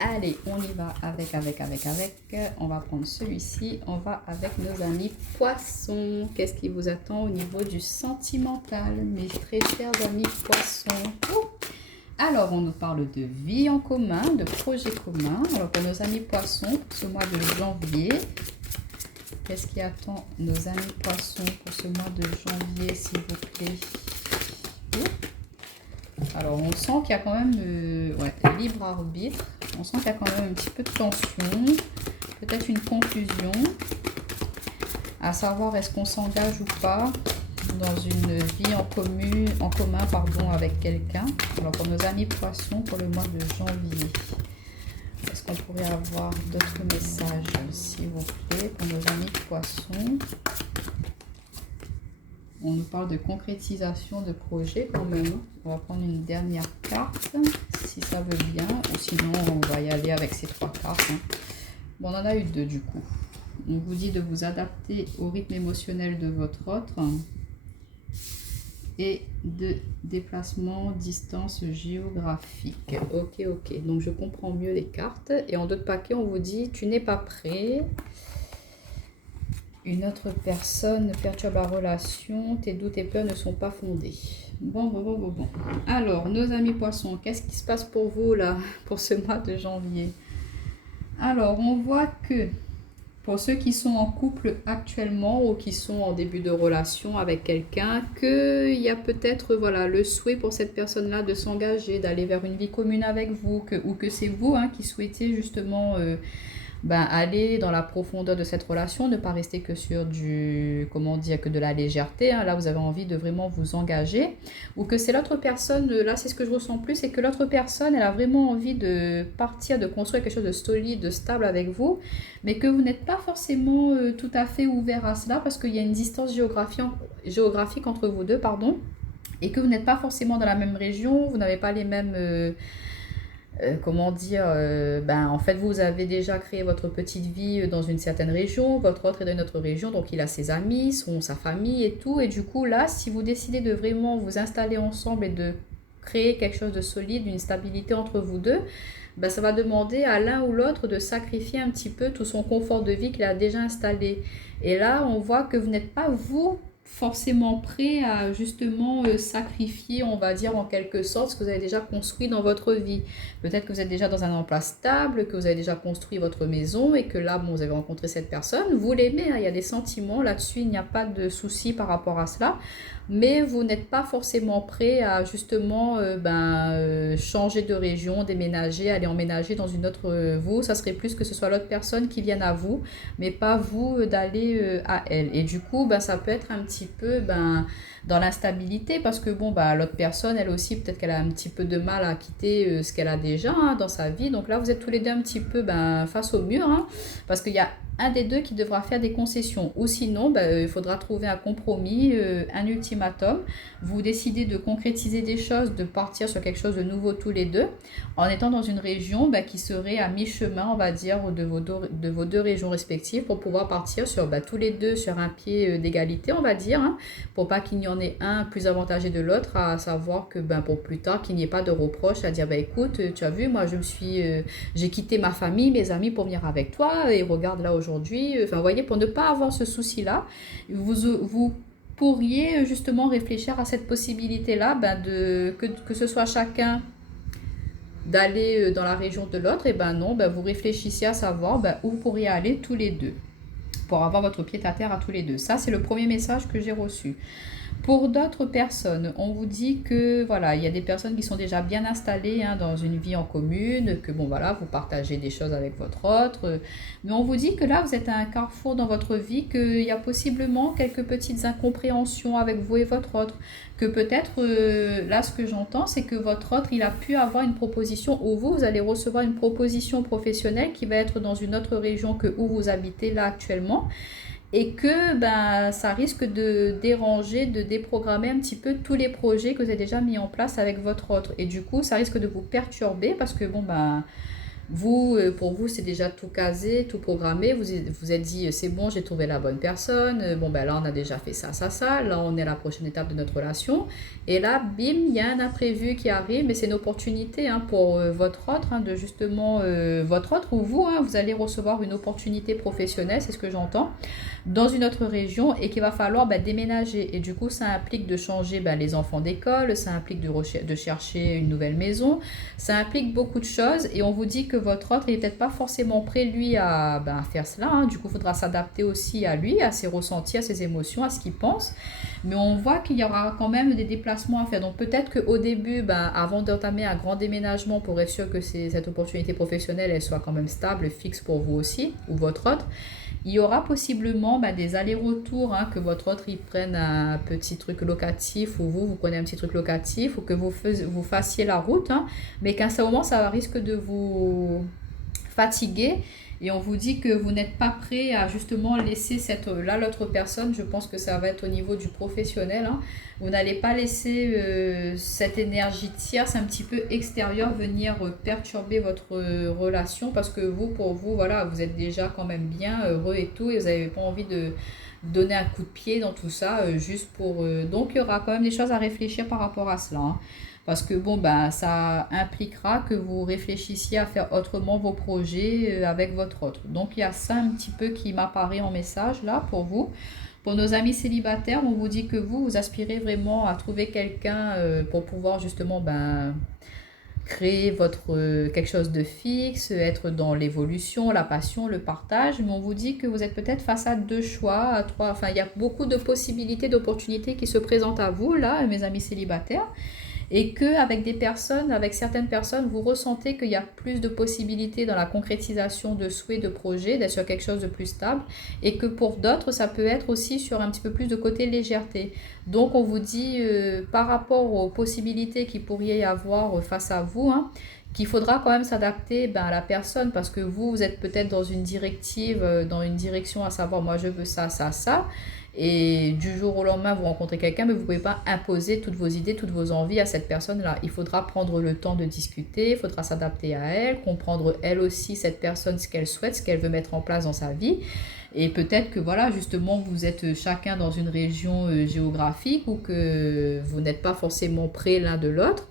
Allez, on y va avec. On va prendre celui-ci. On va avec nos amis poissons. Qu'est-ce qui vous attend au niveau du sentimental, mes très chers amis poissons? Alors, on nous parle de vie en commun, de projets communs. Alors, pour nos amis poissons, pour ce mois de janvier, qu'est-ce qui attend nos amis poissons pour ce mois de janvier, s'il vous plaît? Alors, on sent qu'il y a quand même libre arbitre. On sent qu'il y a quand même un petit peu de tension, peut-être une confusion, à savoir est-ce qu'on s'engage ou pas dans une vie en commun avec quelqu'un. Alors, pour nos amis poissons, pour le mois de janvier, est-ce qu'on pourrait avoir d'autres messages, s'il vous plaît, pour nos amis poissons? On nous parle de concrétisation de projet quand même. On va prendre une dernière carte, si ça veut bien. Ou sinon, on va y aller avec ces trois cartes. Bon, on en a eu deux du coup. On vous dit de vous adapter au rythme émotionnel de votre autre. Et de déplacement, distance géographique. Ok. Donc, je comprends mieux les cartes. Et en d'autres paquets, on vous dit, tu n'es pas prêt. Une autre personne perturbe la relation, tes doutes et peurs ne sont pas fondés. Bon. Alors, nos amis poissons, qu'est-ce qui se passe pour vous là, pour ce mois de janvier? Alors, on voit que pour ceux qui sont en couple actuellement ou qui sont en début de relation avec quelqu'un, qu'il y a peut-être le souhait pour cette personne-là de s'engager, d'aller vers une vie commune avec vous, ou que c'est vous qui souhaitez justement... aller dans la profondeur de cette relation, ne pas rester que sur que de la légèreté. Là, vous avez envie de vraiment vous engager. Ou que c'est l'autre personne, là, c'est ce que je ressens plus, c'est que l'autre personne, elle a vraiment envie de partir, de construire quelque chose de solide, de stable avec vous, mais que vous n'êtes pas forcément tout à fait ouvert à cela parce qu'il y a une distance géographique entre vous deux, et que vous n'êtes pas forcément dans la même région, vous n'avez pas les mêmes... en fait, vous avez déjà créé votre petite vie dans une certaine région, votre autre est dans une autre région, donc il a ses amis, sa famille et tout. Et du coup, là, si vous décidez de vraiment vous installer ensemble et de créer quelque chose de solide, une stabilité entre vous deux, ça va demander à l'un ou l'autre de sacrifier un petit peu tout son confort de vie qu'il a déjà installé. Et là, on voit que vous n'êtes pas, vous, forcément prêt à justement sacrifier, on va dire en quelque sorte, ce que vous avez déjà construit dans votre vie. Peut-être que vous êtes déjà dans un emploi stable, que vous avez déjà construit votre maison et que là, vous avez rencontré cette personne, vous l'aimez, il y a des sentiments là-dessus, il n'y a pas de souci par rapport à cela, mais vous n'êtes pas forcément prêt à justement changer de région, déménager, aller emménager dans une autre... vous, ça serait plus que ce soit l'autre personne qui vienne à vous, mais pas vous d'aller à elle. Et du coup, ça peut être un petit peu dans l'instabilité parce que l'autre personne, elle aussi, peut-être qu'elle a un petit peu de mal à quitter ce qu'elle a déjà dans sa vie. Donc là, vous êtes tous les deux un petit peu face au mur parce qu'il y a un des deux qui devra faire des concessions. Ou sinon, il faudra trouver un compromis, un ultimatum. Vous décidez de concrétiser des choses, de partir sur quelque chose de nouveau tous les deux, en étant dans une région qui serait à mi-chemin, on va dire, de vos deux régions respectives, pour pouvoir partir sur tous les deux sur un pied d'égalité, on va dire, pour pas qu'il y en ait un plus avantagé de l'autre, à savoir que pour plus tard, qu'il n'y ait pas de reproche à dire écoute, tu as vu, moi j'ai quitté ma famille, mes amis pour venir avec toi, et regarde là aujourd'hui, vous voyez, pour ne pas avoir ce souci-là, vous pourriez justement réfléchir à cette possibilité-là, que ce soit chacun d'aller dans la région de l'autre, et non, vous réfléchissez à savoir où vous pourriez aller tous les deux, pour avoir votre pied-à-terre à tous les deux. Ça, c'est le premier message que j'ai reçu. Pour d'autres personnes, on vous dit que il y a des personnes qui sont déjà bien installées dans une vie en commune, que vous partagez des choses avec votre autre, mais on vous dit que là, vous êtes à un carrefour dans votre vie, qu'il y a possiblement quelques petites incompréhensions avec vous et votre autre, que peut-être, là, ce que j'entends, c'est que votre autre, il a pu avoir une proposition, ou vous allez recevoir une proposition professionnelle qui va être dans une autre région que où vous habitez là actuellement, et que ça risque de déranger, de déprogrammer un petit peu tous les projets que vous avez déjà mis en place avec votre autre. Et du coup, ça risque de vous perturber parce que Vous, pour vous, c'est déjà tout casé, tout programmé. Vous êtes dit, c'est bon, j'ai trouvé la bonne personne. Bon, ben là, on a déjà fait ça, ça, ça. Là, on est à la prochaine étape de notre relation. Et là, bim, il y a un imprévu qui arrive, mais c'est une opportunité hein, pour votre autre, hein, de justement, votre autre ou vous, hein, vous allez recevoir une opportunité professionnelle, c'est ce que j'entends, dans une autre région et qu'il va falloir déménager. Et du coup, ça implique de changer les enfants d'école, ça implique de chercher une nouvelle maison, ça implique beaucoup de choses et on vous dit que votre autre, il n'est peut-être pas forcément prêt, lui, à faire cela. Hein. Du coup, il faudra s'adapter aussi à lui, à ses ressentis, à ses émotions, à ce qu'il pense. Mais on voit qu'il y aura quand même des déplacements à faire. Donc peut-être qu'au début, avant d'entamer un grand déménagement, pour être sûr que cette opportunité professionnelle, elle soit quand même stable, fixe pour vous aussi, ou votre autre, il y aura possiblement des allers-retours, hein, que votre autre il prenne un petit truc locatif ou vous prenez un petit truc locatif ou que vous fassiez la route, hein, mais qu'à ce moment, ça risque de vous fatiguer et on vous dit que vous n'êtes pas prêt à justement laisser l'autre personne. Je pense que ça va être au niveau du professionnel, hein. Vous n'allez pas laisser cette énergie tierce un petit peu extérieure venir perturber votre relation parce que vous, pour vous, voilà, vous êtes déjà quand même bien heureux et tout et vous n'avez pas envie de donner un coup de pied dans tout ça juste pour... Donc il y aura quand même des choses à réfléchir par rapport à cela, hein. Parce que bon, ça impliquera que vous réfléchissiez à faire autrement vos projets avec votre autre. Donc il y a ça un petit peu qui m'apparaît en message là pour vous. Pour nos amis célibataires, on vous dit que vous aspirez vraiment à trouver quelqu'un pour pouvoir justement créer quelque chose de fixe, être dans l'évolution, la passion, le partage. Mais on vous dit que vous êtes peut-être face à deux choix, à trois. Enfin, il y a beaucoup de possibilités, d'opportunités qui se présentent à vous là, mes amis célibataires. Et qu'avec avec certaines personnes, vous ressentez qu'il y a plus de possibilités dans la concrétisation de souhaits, de projets, d'être sur quelque chose de plus stable, et que pour d'autres, ça peut être aussi sur un petit peu plus de côté légèreté. Donc on vous dit, par rapport aux possibilités qu'il pourrait y avoir face à vous, hein, qu'il faudra quand même s'adapter à la personne, parce que vous êtes peut-être dans une directive, dans une direction à savoir, moi je veux ça, ça, ça. Et du jour au lendemain, vous rencontrez quelqu'un, mais vous ne pouvez pas imposer toutes vos idées, toutes vos envies à cette personne-là. Il faudra prendre le temps de discuter, il faudra s'adapter à elle, comprendre elle aussi, cette personne, ce qu'elle souhaite, ce qu'elle veut mettre en place dans sa vie. Et peut-être que voilà, justement, vous êtes chacun dans une région géographique ou que vous n'êtes pas forcément près l'un de l'autre.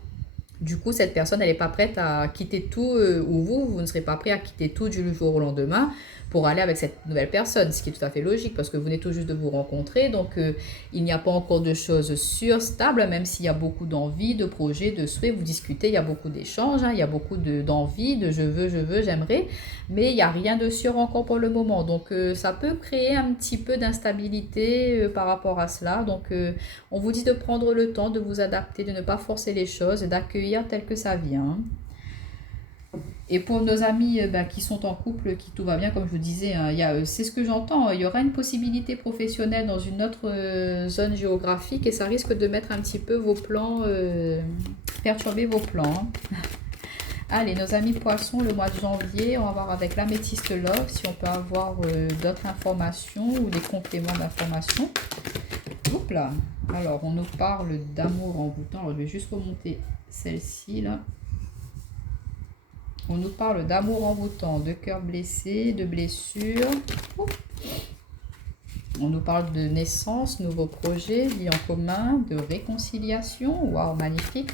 Du coup, cette personne, elle n'est pas prête à quitter tout, ou vous ne serez pas prêt à quitter tout du jour au lendemain pour aller avec cette nouvelle personne, ce qui est tout à fait logique parce que vous venez tout juste de vous rencontrer, donc il n'y a pas encore de choses sûres, stables, même s'il y a beaucoup d'envie, de projets, de souhaits, vous discutez, il y a beaucoup d'échanges, hein, il y a beaucoup d'envie, de je veux, j'aimerais, mais il n'y a rien de sûr encore pour le moment, donc ça peut créer un petit peu d'instabilité par rapport à cela, donc on vous dit de prendre le temps, de vous adapter, de ne pas forcer les choses, d'accueillir tel que ça vient. Et pour nos amis qui sont en couple, qui tout va bien, comme je vous disais, hein, c'est ce que j'entends, il y aura une possibilité professionnelle dans une autre zone géographique et ça risque de mettre un petit peu vos plans, perturber vos plans, hein. Allez, nos amis poissons, le mois de janvier, on va voir avec l'améthyste love si on peut avoir d'autres informations ou des compléments d'informations. Hop là. Alors, on nous parle d'amour envoûtant. Alors, je vais juste remonter celle-ci là. On nous parle d'amour envoûtant, de cœur blessé, de blessures. On nous parle de naissance, nouveaux projets, vie en commun, de réconciliation. Waouh, magnifique.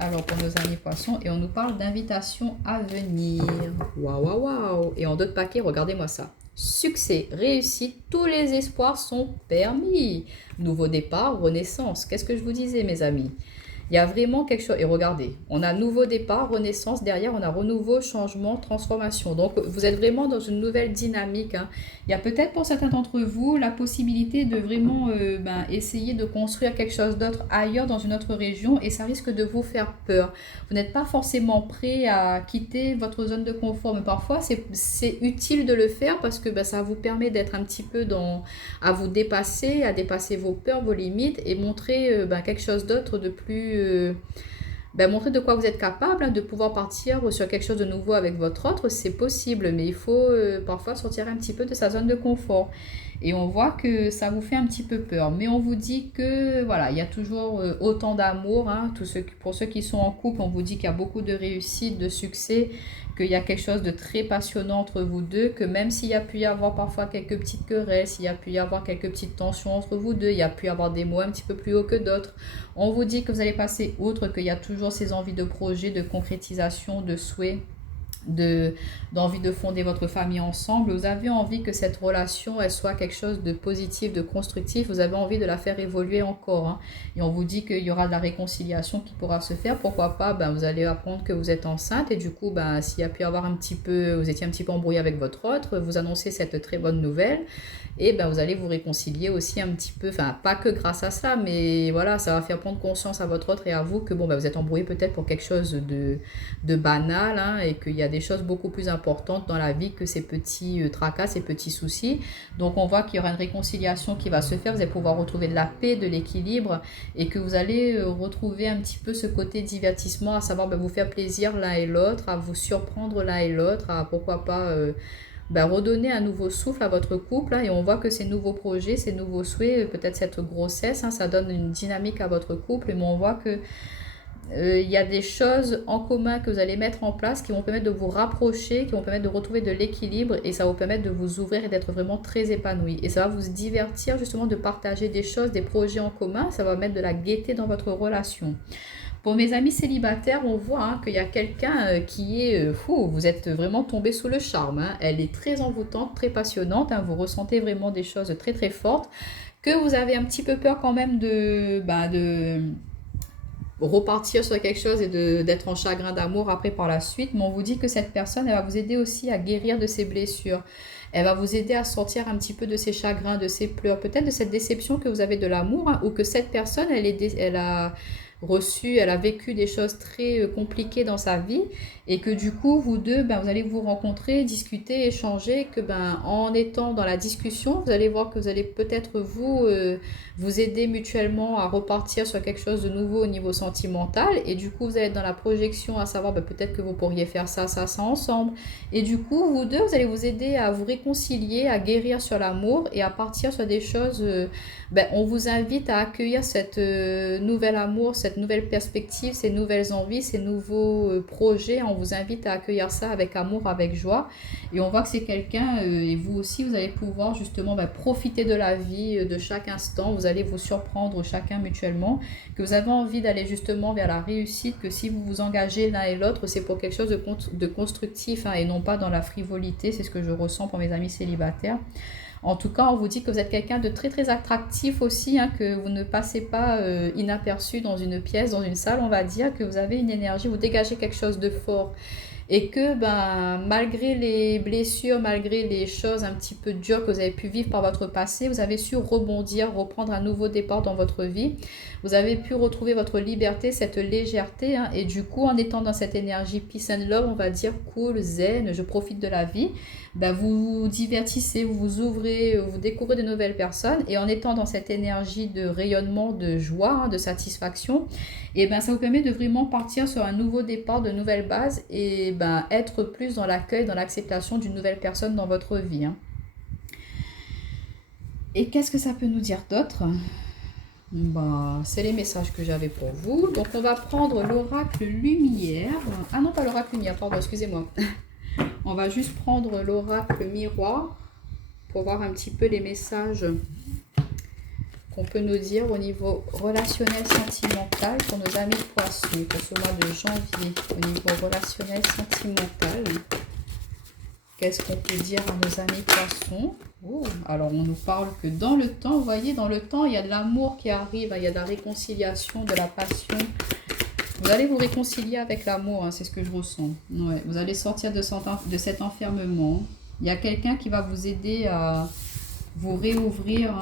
Alors pour nos amis poissons, et on nous parle d'invitation à venir. Waouh, waouh, waouh. Et en d'autres paquets, regardez-moi ça. Succès, réussite, tous les espoirs sont permis. Nouveau départ, renaissance. Qu'est-ce que je vous disais, mes amis? Il y a vraiment quelque chose. Et regardez, on a nouveau départ, renaissance. Derrière, on a renouveau, changement, transformation. Donc, vous êtes vraiment dans une nouvelle dynamique, hein. Il y a peut-être pour certains d'entre vous la possibilité de vraiment essayer de construire quelque chose d'autre ailleurs, dans une autre région. Et ça risque de vous faire peur. Vous n'êtes pas forcément prêt à quitter votre zone de confort. Mais parfois, c'est utile de le faire parce que ça vous permet d'être un petit peu à vous dépasser, à dépasser vos peurs, vos limites et montrer quelque chose d'autre de plus... montrer de quoi vous êtes capable, hein, de pouvoir partir sur quelque chose de nouveau avec votre autre, c'est possible, mais il faut parfois sortir un petit peu de sa zone de confort. Et on voit que ça vous fait un petit peu peur, mais on vous dit que voilà, il y a toujours autant d'amour, hein, pour ceux qui sont en couple, on vous dit qu'il y a beaucoup de réussite, de succès, qu'il y a quelque chose de très passionnant entre vous deux, que même s'il y a pu y avoir parfois quelques petites querelles, s'il y a pu y avoir quelques petites tensions entre vous deux, il y a pu y avoir des mots un petit peu plus hauts que d'autres, on vous dit que vous allez passer outre, qu'il y a toujours ces envies de projet, de concrétisation, de souhaits, d'envie de fonder votre famille ensemble. Vous avez envie que cette relation elle soit quelque chose de positif, de constructif. Vous avez envie de la faire évoluer encore, hein. Et on vous dit qu'il y aura de la réconciliation qui pourra se faire. Pourquoi pas, vous allez apprendre que vous êtes enceinte et du coup, s'il y a pu avoir un petit peu, vous étiez un petit peu embrouillé avec votre autre, vous annoncez cette très bonne nouvelle et vous allez vous réconcilier aussi un petit peu, enfin pas que grâce à ça, mais voilà, ça va faire prendre conscience à votre autre et à vous que vous êtes embrouillé peut-être pour quelque chose de banal, hein, et qu'il y a des choses beaucoup plus importantes dans la vie que ces petits tracas, ces petits soucis. Donc on voit qu'il y aura une réconciliation qui va se faire, vous allez pouvoir retrouver de la paix, de l'équilibre et que vous allez retrouver un petit peu ce côté divertissement, à savoir vous faire plaisir l'un et l'autre, à vous surprendre l'un et l'autre, à pourquoi pas redonner un nouveau souffle à votre couple, hein. Et on voit que ces nouveaux projets, ces nouveaux souhaits, peut-être cette grossesse, hein, ça donne une dynamique à votre couple, mais on voit que il y a des choses en commun que vous allez mettre en place qui vont permettre de vous rapprocher, qui vont permettre de retrouver de l'équilibre et ça va vous permettre de vous ouvrir et d'être vraiment très épanoui. Et ça va vous divertir justement de partager des choses, des projets en commun, ça va mettre de la gaieté dans votre relation. Pour mes amis célibataires, on voit, hein, qu'il y a quelqu'un qui est fou, vous êtes vraiment tombé sous le charme, hein. Elle est très envoûtante, très passionnante, hein, vous ressentez vraiment des choses très très fortes, que vous avez un petit peu peur quand même de repartir sur quelque chose et d'être en chagrin d'amour après par la suite, mais on vous dit que cette personne, elle va vous aider aussi à guérir de ses blessures. Elle va vous aider à sortir un petit peu de ses chagrins, de ses pleurs, peut-être de cette déception que vous avez de l'amour, hein, ou que cette personne, elle a reçu, elle a vécu des choses très compliquées dans sa vie et que du coup, vous deux, vous allez vous rencontrer, discuter, échanger, que en étant dans la discussion, vous allez voir que vous allez peut-être vous aider mutuellement à repartir sur quelque chose de nouveau au niveau sentimental et du coup, vous allez être dans la projection à savoir peut-être que vous pourriez faire ça, ça, ça ensemble et du coup, vous deux, vous allez vous aider à vous réconcilier, à guérir sur l'amour et à partir sur des choses on vous invite à accueillir cette nouvel amour, cette nouvelle perspective, ces nouvelles envies, ces nouveaux projets. On vous invite à accueillir ça avec amour, avec joie. Et on voit que c'est quelqu'un, et vous aussi, vous allez pouvoir justement profiter de la vie, de chaque instant. Vous allez vous surprendre chacun mutuellement, que vous avez envie d'aller justement vers la réussite, que si vous vous engagez l'un et l'autre, c'est pour quelque chose de constructif, hein, et non pas dans la frivolité. C'est ce que je ressens pour mes amis célibataires. En tout cas, on vous dit que vous êtes quelqu'un de très très attractif aussi, hein, que vous ne passez pas inaperçu dans une pièce, dans une salle, on va dire, que vous avez une énergie, vous dégagez quelque chose de fort. Et que malgré les blessures, malgré les choses un petit peu dures que vous avez pu vivre par votre passé, vous avez su rebondir, reprendre un nouveau départ dans votre vie. Vous avez pu retrouver votre liberté, cette légèreté, hein, et du coup, en étant dans cette énergie peace and love, on va dire cool, zen, je profite de la vie, vous vous divertissez, vous vous ouvrez, vous découvrez de nouvelles personnes, et en étant dans cette énergie de rayonnement, de joie, hein, de satisfaction, et ça vous permet de vraiment partir sur un nouveau départ, de nouvelles bases, et être plus dans l'accueil, dans l'acceptation d'une nouvelle personne dans votre vie, hein. Et qu'est-ce que ça peut nous dire d'autre ? C'est les messages que j'avais pour vous. Donc on va prendre l'oracle lumière. Ah non, pas l'oracle lumière, pardon, excusez-moi. On va juste prendre l'oracle miroir pour voir un petit peu les messages qu'on peut nous dire au niveau relationnel sentimental pour nos amis poissons pour ce mois de janvier. Au niveau relationnel sentimental, qu'est-ce qu'on peut dire à nos amis poissons ? Alors on nous parle que dans le temps, vous voyez, dans le temps, il y a de l'amour qui arrive, hein, il y a de la réconciliation, de la passion. Vous allez vous réconcilier avec l'amour, hein, c'est ce que je ressens. Ouais, vous allez sortir de cet enfermement. Il y a quelqu'un qui va vous aider à vous réouvrir,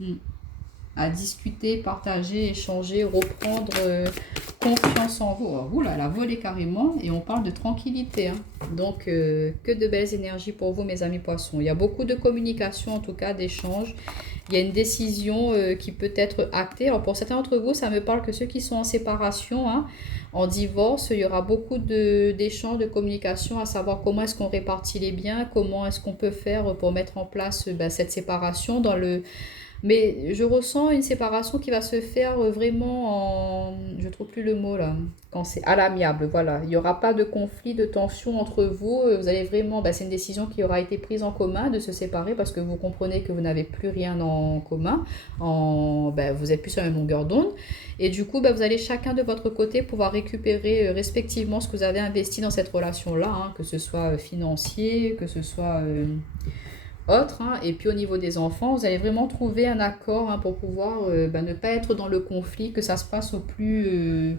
hein, à discuter, partager, échanger, reprendre confiance en vous. Oh, là, la volée carrément et on parle de tranquillité, hein. Donc, que de belles énergies pour vous, mes amis poissons. Il y a beaucoup de communication, en tout cas, d'échanges. Il y a une décision qui peut être actée. Alors, pour certains d'entre vous, ça me parle que ceux qui sont en séparation, hein, en divorce, il y aura beaucoup d'échanges, de communication, à savoir comment est-ce qu'on répartit les biens, comment est-ce qu'on peut faire pour mettre en place cette séparation dans le Mais je ressens une séparation qui va se faire vraiment en... Je trouve plus le mot là. Quand c'est à l'amiable, voilà. Il n'y aura pas de conflit, de tension entre vous. Vous allez vraiment... bah, c'est une décision qui aura été prise en commun de se séparer parce que vous comprenez que vous n'avez plus rien en commun. Bah, vous êtes plus sur la même longueur d'onde. Et du coup, bah, vous allez chacun de votre côté pouvoir récupérer respectivement ce que vous avez investi dans cette relation-là, hein, que ce soit financier, que ce soit... autre, hein. Et puis au niveau des enfants, vous allez vraiment trouver un accord, hein, pour pouvoir bah, ne pas être dans le conflit, que ça se passe au plus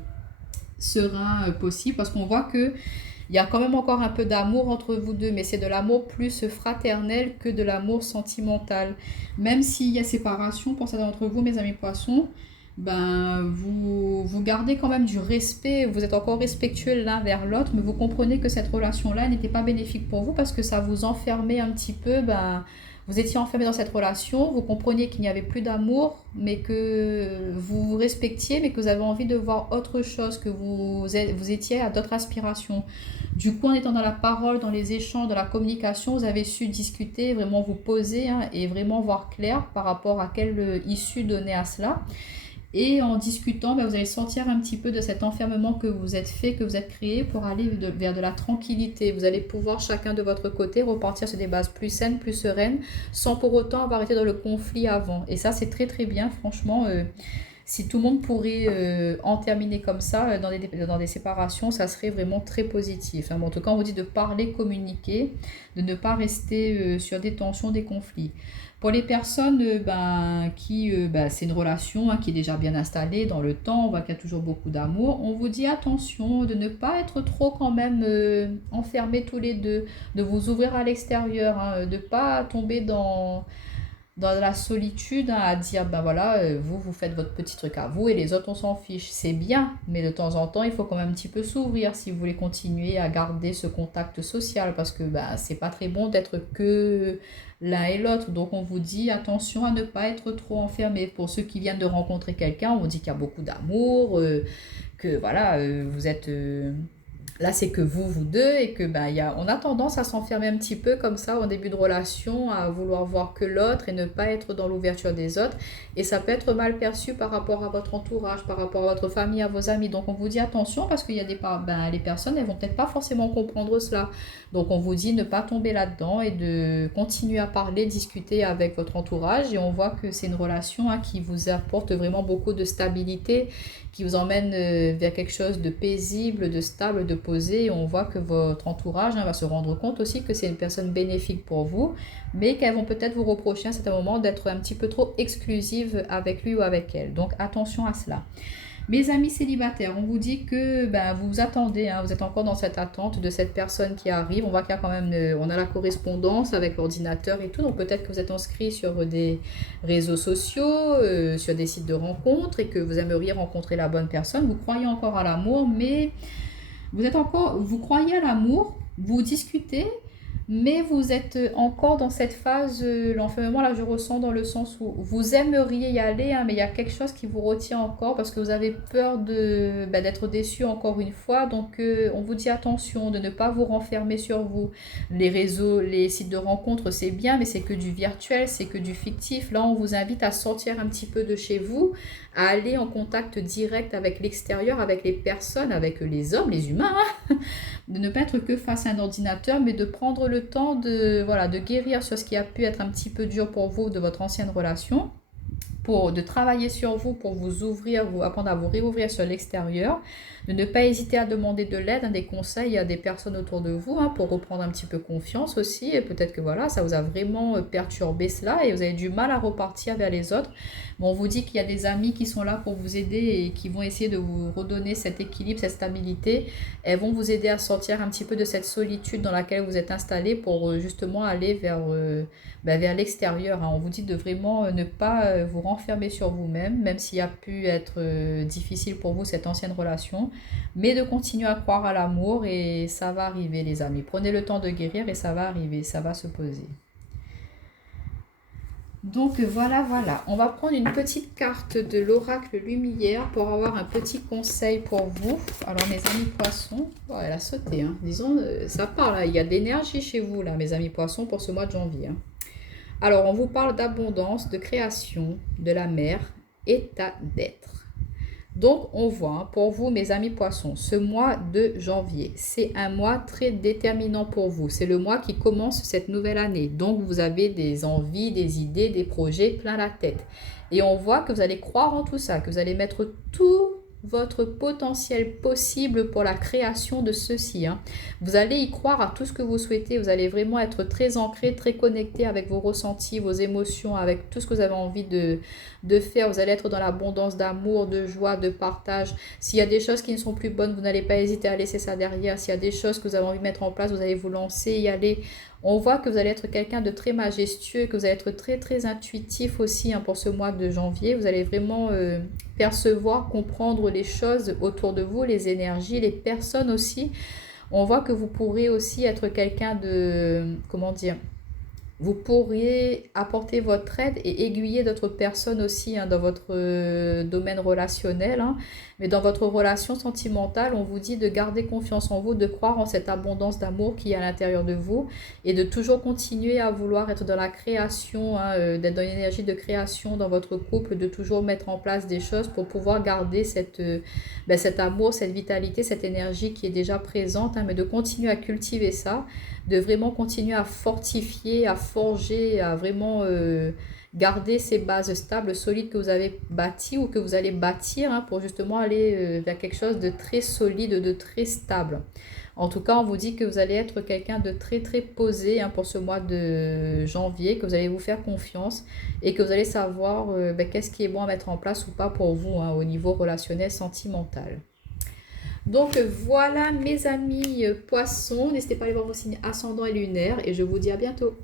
serein possible, parce qu'on voit que il y a quand même encore un peu d'amour entre vous deux, mais c'est de l'amour plus fraternel que de l'amour sentimental. Même s'il y a séparation pour certains d'entre vous, mes amis poissons, ben vous gardez quand même du respect, vous êtes encore respectueux l'un vers l'autre, mais vous comprenez que cette relation-là n'était pas bénéfique pour vous parce que ça vous enfermait un petit peu, ben vous étiez enfermé dans cette relation, vous compreniez qu'il n'y avait plus d'amour, mais que vous vous respectiez, mais que vous avez envie de voir autre chose, que vous étiez à d'autres aspirations. Du coup, en étant dans la parole, dans les échanges, dans la communication, vous avez su discuter, vraiment vous poser, hein, et vraiment voir clair par rapport à quelle issue donner à cela. Et en discutant, ben, vous allez sortir un petit peu de cet enfermement que vous êtes fait, que vous êtes créé pour aller vers de la tranquillité. Vous allez pouvoir chacun de votre côté repartir sur des bases plus saines, plus sereines, sans pour autant avoir été dans le conflit avant. Et ça, c'est très très bien, franchement. Si tout le monde pourrait en terminer comme ça, dans des séparations, ça serait vraiment très positif, hein. Bon, en tout cas, on vous dit de parler, communiquer, de ne pas rester sur des tensions, des conflits. Pour les personnes c'est une relation, hein, qui est déjà bien installée dans le temps, on voit qu'il y a toujours beaucoup d'amour, on vous dit attention de ne pas être trop quand même enfermés tous les deux, de vous ouvrir à l'extérieur, hein, de ne pas tomber dans la solitude, hein, à dire ben voilà, vous faites votre petit truc à vous et les autres on s'en fiche. C'est bien, mais de temps en temps il faut quand même un petit peu s'ouvrir si vous voulez continuer à garder ce contact social parce que ben c'est pas très bon d'être que l'un et l'autre. Donc on vous dit attention à ne pas être trop enfermé. Pour ceux qui viennent de rencontrer quelqu'un, on vous dit qu'il y a beaucoup d'amour, que voilà, vous êtes là, c'est que vous deux, et que ben, on a tendance à s'enfermer un petit peu comme ça au début de relation, à vouloir voir que l'autre et ne pas être dans l'ouverture des autres. Et ça peut être mal perçu par rapport à votre entourage, par rapport à votre famille, à vos amis. Donc on vous dit attention parce qu'il y a les personnes, elles vont peut-être pas forcément comprendre cela. Donc on vous dit ne pas tomber là-dedans et de continuer à parler, discuter avec votre entourage. Et on voit que c'est une relation, hein, qui vous apporte vraiment beaucoup de stabilité, qui vous emmène vers quelque chose de paisible, de stable, de posé. Et on voit que votre entourage, hein, va se rendre compte aussi que c'est une personne bénéfique pour vous, mais qu'elles vont peut-être vous reprocher à un certain moment d'être un petit peu trop exclusive avec lui ou avec elle. Donc attention à cela. Mes amis célibataires, on vous dit que ben, vous attendez, hein, vous êtes encore dans cette attente de cette personne qui arrive. On voit qu'il y a quand même, on a la correspondance avec l'ordinateur et tout, donc peut-être que vous êtes inscrit sur des réseaux sociaux, sur des sites de rencontres et que vous aimeriez rencontrer la bonne personne. Vous croyez encore à l'amour, mais vous croyez à l'amour, vous discutez, mais vous êtes encore dans cette phase, l'enfermement, là je ressens dans le sens où vous aimeriez y aller, hein, mais il y a quelque chose qui vous retient encore parce que vous avez peur d'être déçu encore une fois. Donc on vous dit attention de ne pas vous renfermer sur vous. Les réseaux, les sites de rencontres, c'est bien, mais c'est que du virtuel, c'est que du fictif. Là, on vous invite à sortir un petit peu de chez vous, à aller en contact direct avec l'extérieur, avec les personnes, avec les hommes, les humains, hein, de ne pas être que face à un ordinateur, mais de prendre le temps de guérir sur ce qui a pu être un petit peu dur pour vous de votre ancienne relation, de travailler sur vous pour vous ouvrir, vous apprendre à vous réouvrir sur l'extérieur, de ne pas hésiter à demander de l'aide, hein, des conseils à des personnes autour de vous, hein, pour reprendre un petit peu confiance aussi. Et peut-être que voilà, ça vous a vraiment perturbé cela et vous avez du mal à repartir vers les autres. Bon, on vous dit qu'il y a des amis qui sont là pour vous aider et qui vont essayer de vous redonner cet équilibre, cette stabilité. Elles vont vous aider à sortir un petit peu de cette solitude dans laquelle vous êtes installé pour justement aller vers l'extérieur, hein. On vous dit de vraiment ne pas vous renfermer sur vous-même, même s'il a pu être difficile pour vous cette ancienne relation, mais de continuer à croire à l'amour et ça va arriver les amis. Prenez le temps de guérir et ça va arriver, ça va se poser. Donc voilà. On va prendre une petite carte de l'oracle lumière pour avoir un petit conseil pour vous. Alors mes amis poissons, oh, elle a sauté, hein. Disons, ça part là, il y a de l'énergie chez vous là, mes amis poissons, pour ce mois de janvier, hein. Alors, on vous parle d'abondance, de création, de la mer, état d'être. Donc, on voit, hein, pour vous, mes amis poissons, ce mois de janvier, c'est un mois très déterminant pour vous. C'est le mois qui commence cette nouvelle année. Donc, vous avez des envies, des idées, des projets plein la tête. Et on voit que vous allez croire en tout ça, que vous allez mettre tout votre potentiel possible pour la création de ceci, hein. Vous allez y croire à tout ce que vous souhaitez. Vous allez vraiment être très ancré, très connecté avec vos ressentis, vos émotions, avec tout ce que vous avez envie de faire. Vous allez être dans l'abondance d'amour, de joie, de partage. S'il y a des choses qui ne sont plus bonnes, vous n'allez pas hésiter à laisser ça derrière. S'il y a des choses que vous avez envie de mettre en place, vous allez vous lancer, y aller. On voit que vous allez être quelqu'un de très majestueux, que vous allez être très très intuitif aussi, hein, pour ce mois de janvier. Vous allez vraiment percevoir, comprendre les choses autour de vous, les énergies, les personnes aussi. On voit que vous pourrez aussi être quelqu'un de, comment dire, vous pourriez apporter votre aide et aiguiller d'autres personnes aussi, hein, dans votre domaine relationnel, hein. Mais dans votre relation sentimentale, on vous dit de garder confiance en vous, de croire en cette abondance d'amour qui est à l'intérieur de vous et de toujours continuer à vouloir être dans la création, hein, d'être dans une énergie de création dans votre couple, de toujours mettre en place des choses pour pouvoir garder cet amour, cette vitalité, cette énergie qui est déjà présente, hein, mais de continuer à cultiver ça, de vraiment continuer à fortifier, à forger, à vraiment garder ces bases stables, solides que vous avez bâties ou que vous allez bâtir, hein, pour justement aller vers quelque chose de très solide, de très stable. En tout cas, on vous dit que vous allez être quelqu'un de très très posé, hein, pour ce mois de janvier, que vous allez vous faire confiance et que vous allez savoir qu'est-ce qui est bon à mettre en place ou pas pour vous, hein, au niveau relationnel, sentimental. Donc voilà mes amis poissons, n'hésitez pas à aller voir vos signes ascendants et lunaires et je vous dis à bientôt.